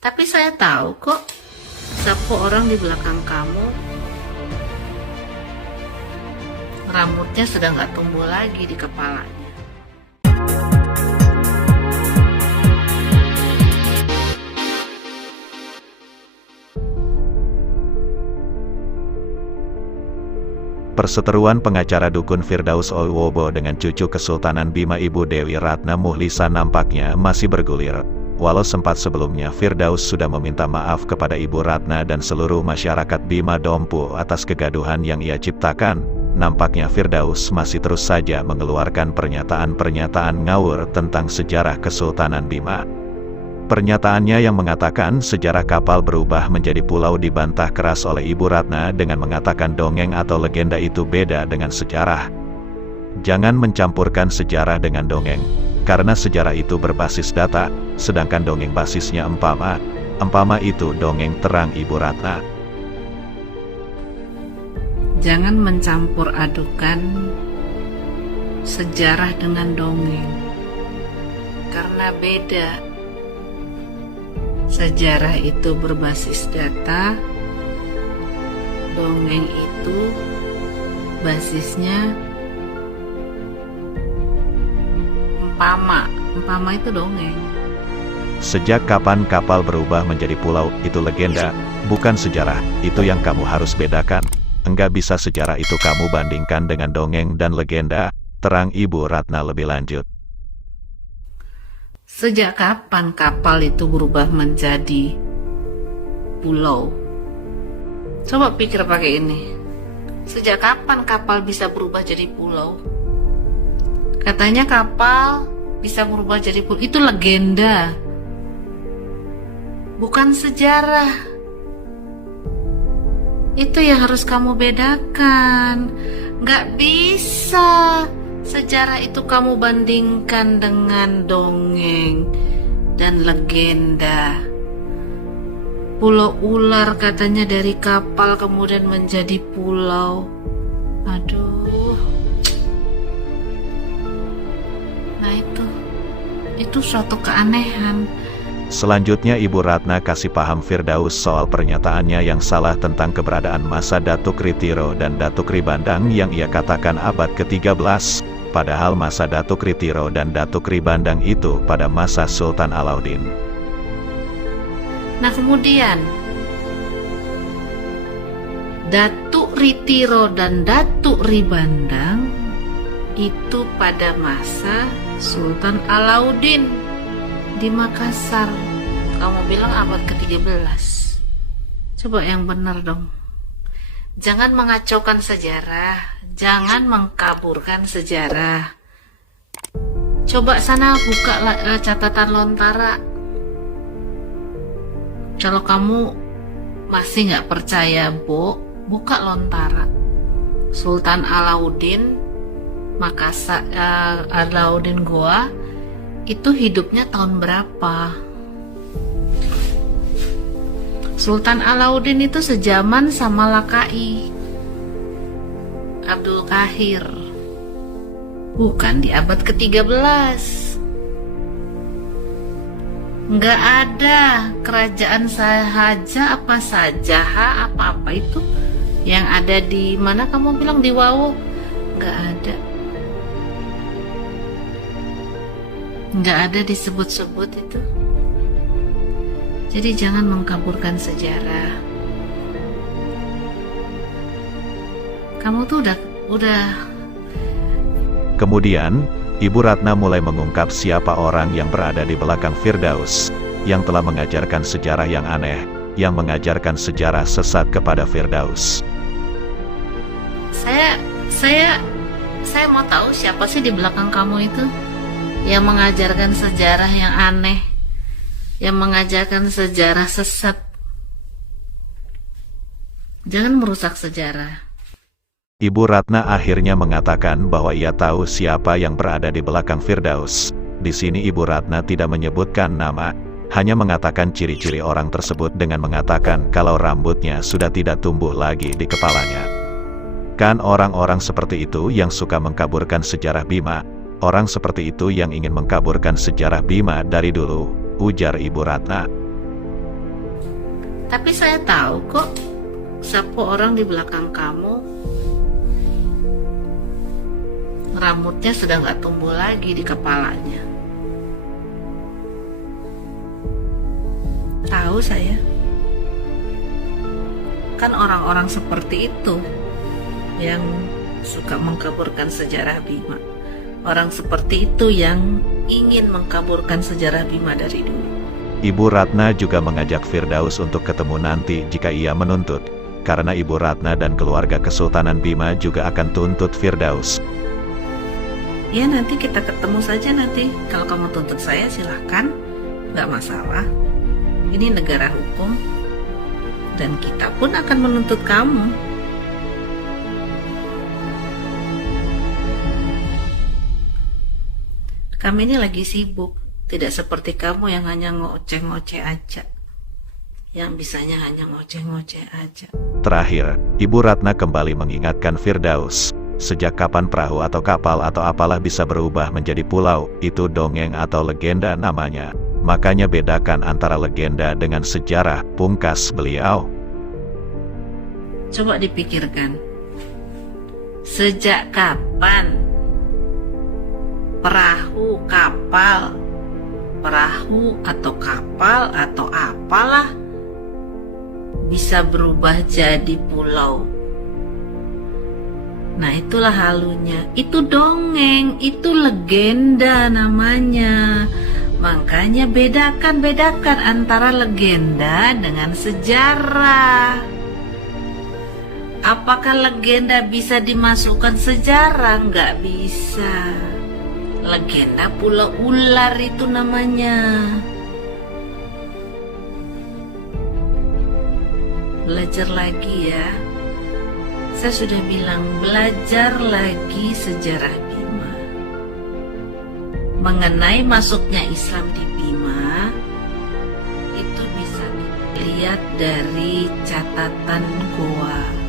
Tapi saya tahu kok, sapu orang di belakang kamu, rambutnya sudah nggak tumbuh lagi di kepalanya. Perseteruan pengacara dukun Firdaus Owobo dengan cucu Kesultanan Bima Ibu Dewi Ratna Muhlisa nampaknya masih bergulir. Walau sempat sebelumnya Firdaus sudah meminta maaf kepada Ibu Ratna dan seluruh masyarakat Bima Dompu atas kegaduhan yang ia ciptakan, nampaknya Firdaus masih terus saja mengeluarkan pernyataan-pernyataan ngawur tentang sejarah Kesultanan Bima. Pernyataannya yang mengatakan sejarah kapal berubah menjadi pulau dibantah keras oleh Ibu Ratna dengan mengatakan dongeng atau legenda itu beda dengan sejarah. Jangan mencampurkan sejarah dengan dongeng, karena sejarah itu berbasis data, sedangkan dongeng basisnya empama itu dongeng terang Ibu Ratna. Jangan mencampur adukan sejarah dengan dongeng, karena beda. Sejarah itu berbasis data, dongeng itu basisnya empama itu dongeng. Sejak kapan kapal berubah menjadi pulau, itu legenda, bukan sejarah, itu yang kamu harus bedakan. Enggak bisa sejarah itu kamu bandingkan dengan dongeng dan legenda, terang Ibu Ratna lebih lanjut. Sejak kapan kapal itu berubah menjadi pulau? Coba pikir pakai ini. Sejak kapan kapal bisa berubah jadi pulau? Katanya kapal bisa berubah jadi pulau. Itu legenda, bukan sejarah. Itu yang harus kamu bedakan. Nggak bisa sejarah itu kamu bandingkan dengan dongeng dan legenda. Pulau ular katanya dari kapal kemudian menjadi pulau. Aduh. Nah itu suatu keanehan. Selanjutnya Ibu Ratna kasih paham Firdaus soal pernyataannya yang salah tentang keberadaan masa Datuk Ritiro dan Datuk Ribandang yang ia katakan abad ke-13, padahal masa Datuk Ritiro dan Datuk Ribandang itu pada masa Sultan Alauddin. Nah kemudian Datuk Ritiro dan Datuk Ribandang itu pada masa Sultan Alauddin di Makassar. Kamu bilang abad ke-13. Coba yang benar dong. Jangan mengacaukan sejarah, jangan mengkaburkan sejarah. Coba sana buka catatan Lontara. Kalau kamu masih nggak percaya, buka Lontara. Sultan Alauddin Makassar, Alauddin Goa itu hidupnya tahun berapa? Sultan Alauddin itu sejaman sama Lakai Abdul Qahir, bukan di abad ke-13. Nggak ada kerajaan sahaja apa-apa itu yang ada di mana kamu bilang di Wawo. Nggak ada. Nggak ada disebut-sebut itu. Jadi jangan mengkaburkan sejarah. Kamu tuh udah. Kemudian, Ibu Ratna mulai mengungkap siapa orang yang berada di belakang Firdaus, yang telah mengajarkan sejarah yang aneh, yang mengajarkan sejarah sesat kepada Firdaus. Saya mau tahu siapa sih di belakang kamu itu yang mengajarkan sejarah yang aneh, yang mengajarkan sejarah sesat. Jangan merusak sejarah. Ibu Ratna akhirnya mengatakan bahwa ia tahu siapa yang berada di belakang Firdaus. Di sini Ibu Ratna tidak menyebutkan nama, hanya mengatakan ciri-ciri orang tersebut dengan mengatakan kalau rambutnya sudah tidak tumbuh lagi di kepalanya. Kan orang-orang seperti itu yang suka mengkaburkan sejarah Bima. Orang seperti itu yang ingin mengkaburkan sejarah Bima dari dulu, ujar Ibu Ratna. Tapi saya tahu kok siapa orang di belakang kamu. Rambutnya sudah nggak tumbuh lagi di kepalanya. Tahu saya. Kan orang-orang seperti itu yang suka mengkaburkan sejarah Bima. Orang seperti itu yang ingin mengkaburkan sejarah Bima dari dulu. Ibu Ratna juga mengajak Firdaus untuk ketemu nanti jika ia menuntut, karena Ibu Ratna dan keluarga Kesultanan Bima juga akan tuntut Firdaus. Ya nanti kita ketemu saja nanti. Kalau kamu tuntut saya silahkan, nggak masalah. Ini negara hukum, dan kita pun akan menuntut kamu. Kami ini lagi sibuk, tidak seperti kamu yang hanya ngoceh-ngoceh aja. Yang bisanya hanya ngoceh-ngoceh aja. Terakhir, Ibu Ratna kembali mengingatkan Firdaus, sejak kapan perahu atau kapal atau apalah bisa berubah menjadi pulau, itu dongeng atau legenda namanya. Makanya bedakan antara legenda dengan sejarah, pungkas beliau. Coba dipikirkan, sejak kapan perahu atau kapal atau apalah bisa berubah jadi pulau? Nah itulah halunya, itu dongeng, itu legenda namanya. Makanya bedakan antara legenda dengan sejarah. Apakah legenda bisa dimasukkan sejarah? Nggak bisa. Legenda pulau ular itu namanya. Belajar lagi ya. Saya sudah bilang, belajar lagi sejarah Bima. Mengenai masuknya Islam di Bima, itu bisa dilihat dari catatan Goa.